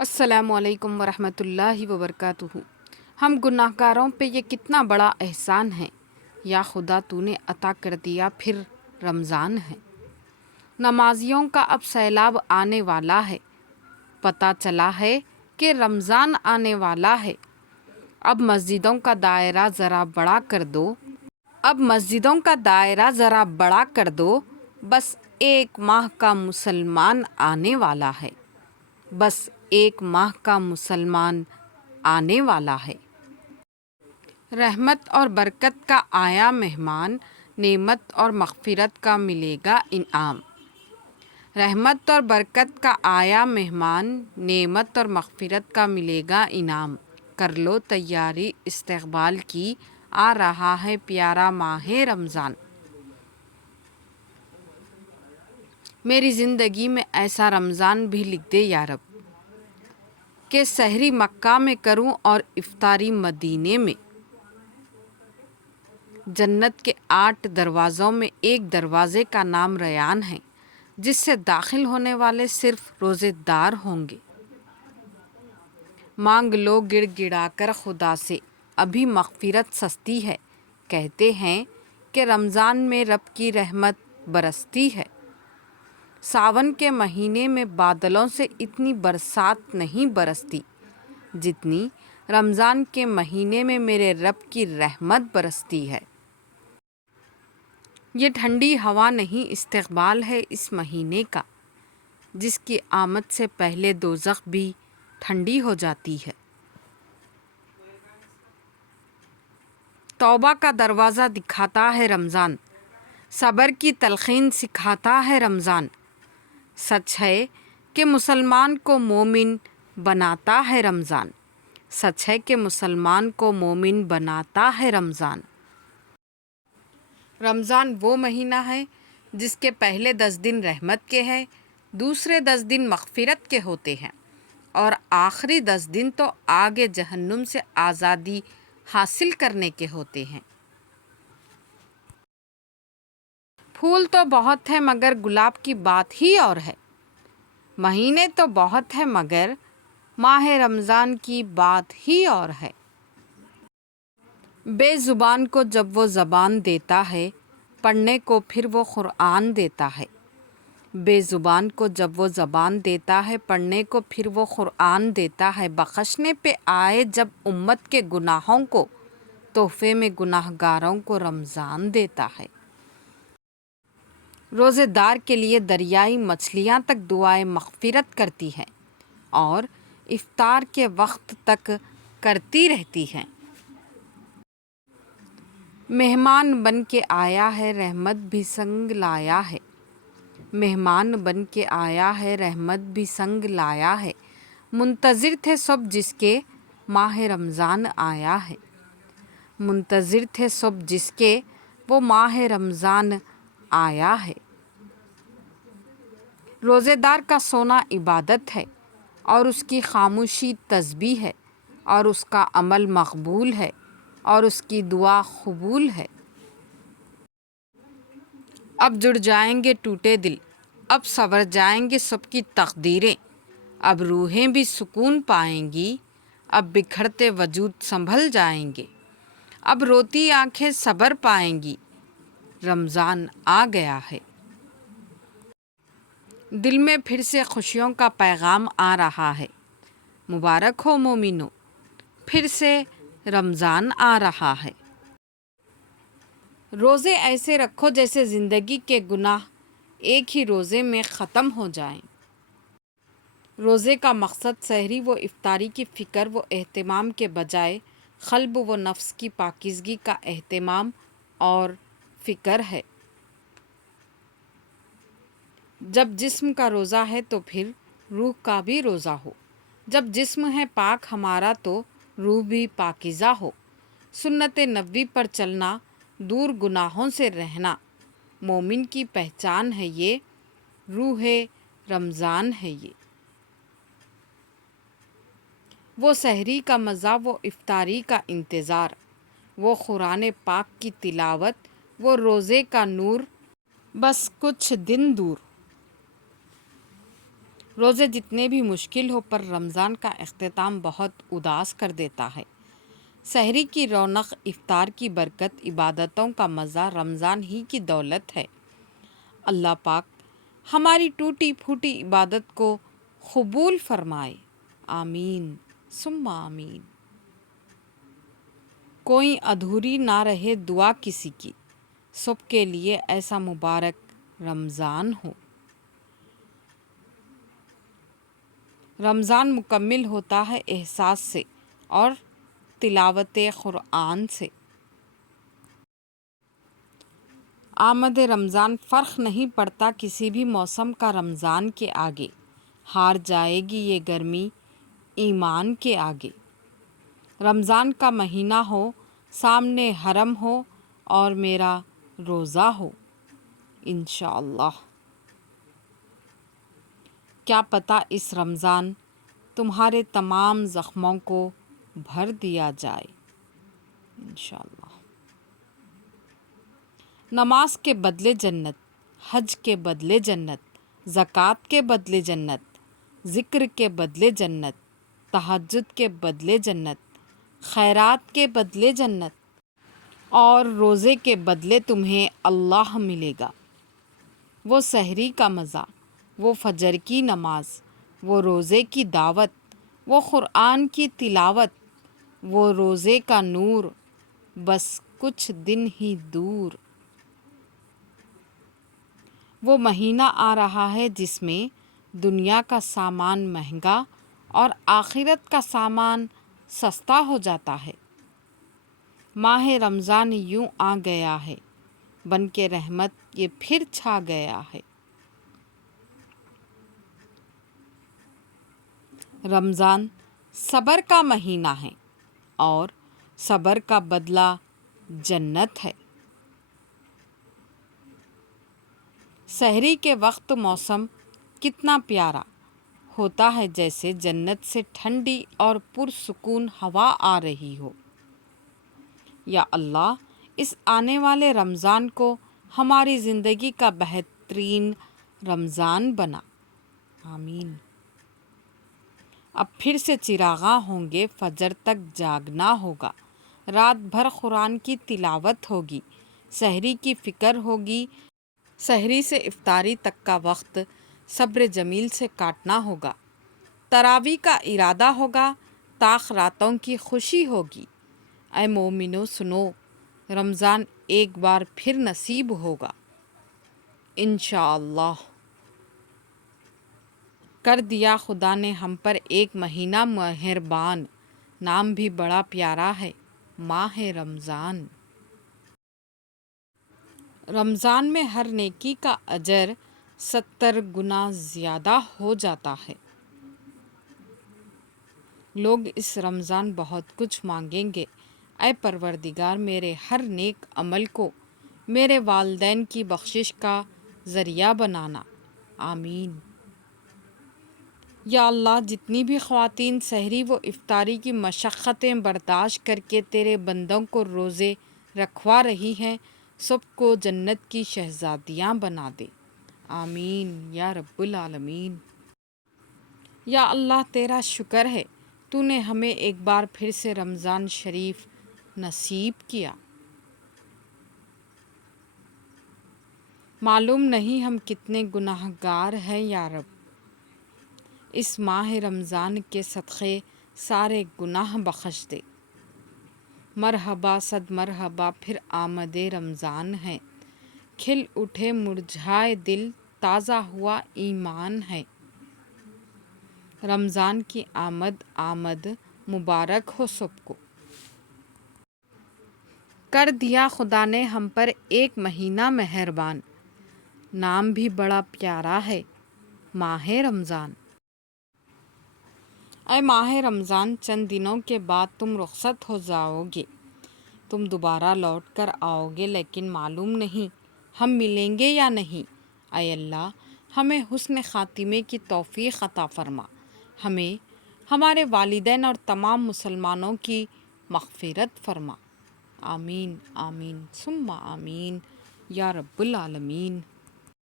السلام علیکم ورحمۃ اللہ وبرکاتہ۔ ہم گناہ گاروں پہ یہ کتنا بڑا احسان ہے، یا خدا تو نے عطا کر دیا پھر رمضان ہے۔ نمازیوں کا اب سیلاب آنے والا ہے، پتہ چلا ہے کہ رمضان آنے والا ہے۔ اب مسجدوں کا دائرہ ذرا بڑا کر دو، بس ایک ماہ کا مسلمان آنے والا ہے، بس ایک ماہ کا مسلمان آنے والا ہے۔ رحمت اور برکت کا آیا مہمان، نعمت اور مغفرت کا ملے گا انعام۔ رحمت اور برکت کا آیا مہمان، نعمت اور مغفرت کا ملے گا انعام۔ کر لو تیاری استقبال کی، آ رہا ہے پیارا ماہ رمضان۔ میری زندگی میں ایسا رمضان بھی لکھ دے یا رب، کہ سحری مکہ میں کروں اور افطاری مدینے میں۔ جنت کے 8 دروازوں میں ایک دروازے کا نام ریان ہے، جس سے داخل ہونے والے صرف روزے دار ہوں گے۔ مانگ لو گڑ گڑا کر خدا سے، ابھی مغفرت سستی ہے۔ کہتے ہیں کہ رمضان میں رب کی رحمت برستی ہے۔ ساون کے مہینے میں بادلوں سے اتنی برسات نہیں برستی، جتنی رمضان کے مہینے میں میرے رب کی رحمت برستی ہے۔ یہ ٹھنڈی ہوا نہیں، استقبال ہے اس مہینے کا، جس کی آمد سے پہلے دوزخ بھی ٹھنڈی ہو جاتی ہے۔ توبہ کا دروازہ دکھاتا ہے رمضان، صبر کی تلقین سکھاتا ہے رمضان۔ سچ ہے کہ مسلمان کو مومن بناتا ہے رمضان، سچ ہے کہ مسلمان کو مومن بناتا ہے رمضان۔ رمضان وہ مہینہ ہے جس کے پہلے 10 دن رحمت کے ہیں، دوسرے 10 دن مغفرت کے ہوتے ہیں، اور آخری 10 دن تو آگے جہنم سے آزادی حاصل کرنے کے ہوتے ہیں۔ پھول تو بہت ہے مگر گلاب کی بات ہی اور ہے، مہینے تو بہت ہے مگر ماہ رمضان کی بات ہی اور ہے۔ بے زبان کو جب وہ زبان دیتا ہے، پڑھنے کو پھر وہ قرآن دیتا ہے۔ بے زبان کو جب وہ زبان دیتا ہے، پڑھنے کو پھر وہ قرآن دیتا ہے۔ بخشنے پہ آئے جب امت کے گناہوں کو، تحفے میں گناہ گاروں کو رمضان دیتا ہے۔ روزے دار کے لیے دریائی مچھلیاں تک دعائے مغفرت کرتی ہیں، اور افطار کے وقت تک کرتی رہتی ہیں۔ مہمان بن کے آیا ہے، رحمت بھی سنگ لایا ہے۔ مہمان بن کے آیا ہے، رحمت بھی سنگ لایا ہے۔ منتظر تھے سب جس کے ماہ رمضان آیا ہے، منتظر تھے سب جس کے وہ ماہ رمضان آیا ہے۔ روزے دار کا سونا عبادت ہے، اور اس کی خاموشی تسبیح ہے، اور اس کا عمل مقبول ہے، اور اس کی دعا قبول ہے۔ اب جڑ جائیں گے ٹوٹے دل، اب سنور جائیں گے سب کی تقدیریں، اب روحیں بھی سکون پائیں گی، اب بکھرتے وجود سنبھل جائیں گے، اب روتی آنکھیں صبر پائیں گی، رمضان آ گیا ہے۔ دل میں پھر سے خوشیوں کا پیغام آ رہا ہے، مبارک ہو مومنو، پھر سے رمضان آ رہا ہے۔ روزے ایسے رکھو جیسے زندگی کے گناہ ایک ہی روزے میں ختم ہو جائیں۔ روزے کا مقصد سحری و افطاری کی فکر و اہتمام کے بجائے قلب و نفس کی پاکیزگی کا اہتمام اور فکر ہے۔ جب جسم کا روزہ ہے تو پھر روح کا بھی روزہ ہو، جب جسم ہے پاک ہمارا تو روح بھی پاکیزہ ہو۔ سنت نبوی پر چلنا، دور گناہوں سے رہنا، مومن کی پہچان ہے یہ، روح رمضان ہے یہ۔ وہ سحری کا مزہ، وہ افطاری کا انتظار، وہ قرآن پاک کی تلاوت، وہ روزے کا نور، بس کچھ دن دور۔ روزے جتنے بھی مشکل ہو پر رمضان کا اختتام بہت اداس کر دیتا ہے۔ سحری کی رونق، افطار کی برکت، عبادتوں کا مزہ رمضان ہی کی دولت ہے۔ اللہ پاک ہماری ٹوٹی پھوٹی عبادت کو قبول فرمائے، آمین ثم آمین۔ کوئی ادھوری نہ رہے دعا کسی کی، سب کے لیے ایسا مبارک رمضان ہو۔ رمضان مکمل ہوتا ہے احساس سے اور تلاوت قرآن سے۔ آمد رمضان فرق نہیں پڑتا کسی بھی موسم کا رمضان کے آگے، ہار جائے گی یہ گرمی ایمان کے آگے۔ رمضان کا مہینہ ہو، سامنے حرم ہو اور میرا روزہ ہو، انشاءاللہ۔ کیا پتہ اس رمضان تمہارے تمام زخموں کو بھر دیا جائے، انشاءاللہ۔ نماز کے بدلے جنت، حج کے بدلے جنت، زکوٰۃ کے بدلے جنت، ذکر کے بدلے جنت، تہجد کے بدلے جنت، خیرات کے بدلے جنت، اور روزے کے بدلے تمہیں اللہ ملے گا۔ وہ سحری کا مزہ، وہ فجر کی نماز، وہ روزے کی دعوت، وہ قرآن کی تلاوت، وہ روزے کا نور، بس کچھ دن ہی دور۔ وہ مہینہ آ رہا ہے جس میں دنیا کا سامان مہنگا اور آخرت کا سامان سستا ہو جاتا ہے۔ ماہ رمضان یوں آ گیا ہے، بن کے رحمت یہ پھر چھا گیا ہے۔ رمضان صبر کا مہینہ ہے اور صبر کا بدلہ جنت ہے۔ سحری کے وقت موسم کتنا پیارا ہوتا ہے، جیسے جنت سے ٹھنڈی اور پرسکون ہوا آ رہی ہو۔ یا اللہ اس آنے والے رمضان کو ہماری زندگی کا بہترین رمضان بنا، آمین۔ اب پھر سے چراغاں ہوں گے، فجر تک جاگنا ہوگا، رات بھر قرآن کی تلاوت ہوگی، سحری کی فکر ہوگی، سحری سے افطاری تک کا وقت صبر جمیل سے کاٹنا ہوگا، تراویح کا ارادہ ہوگا، طاق راتوں کی خوشی ہوگی۔ اے مومنو سنو، رمضان ایک بار پھر نصیب ہوگا، انشاءاللہ۔ کر دیا خدا نے ہم پر ایک مہینہ مہربان، نام بھی بڑا پیارا ہے، ماہ رمضان۔ رمضان میں ہر نیکی کا اجر 70 گنا زیادہ ہو جاتا ہے۔ لوگ اس رمضان بہت کچھ مانگیں گے، اے پروردگار میرے ہر نیک عمل کو میرے والدین کی بخشش کا ذریعہ بنانا، آمین۔ یا اللہ جتنی بھی خواتین سحری و افطاری کی مشقتیں برداشت کر کے تیرے بندوں کو روزے رکھوا رہی ہیں، سب کو جنت کی شہزادیاں بنا دے، آمین یا رب العالمین۔ یا اللہ تیرا شکر ہے تو نے ہمیں ایک بار پھر سے رمضان شریف نصیب کیا۔ معلوم نہیں ہم کتنے گناہ گار ہیں یا رب، اس ماہ رمضان کے صدقے سارے گناہ بخش دے۔ مرحبا صد مرحبا پھر آمد رمضان ہے، کھل اٹھے مرجھائے دل، تازہ ہوا ایمان ہے۔ رمضان کی آمد مبارک ہو سب کو۔ کر دیا خدا نے ہم پر ایک مہینہ مہربان، نام بھی بڑا پیارا ہے، ماہ رمضان۔ اے ماہ رمضان چند دنوں کے بعد تم رخصت ہو جاؤ گے، تم دوبارہ لوٹ کر آؤ گے، لیکن معلوم نہیں ہم ملیں گے یا نہیں۔ اے اللہ ہمیں حسن خاتمے کی توفیق عطا فرما، ہمیں، ہمارے والدین اور تمام مسلمانوں کی مغفرت فرما، آمین آمین ثم آمین یا رب العالمین۔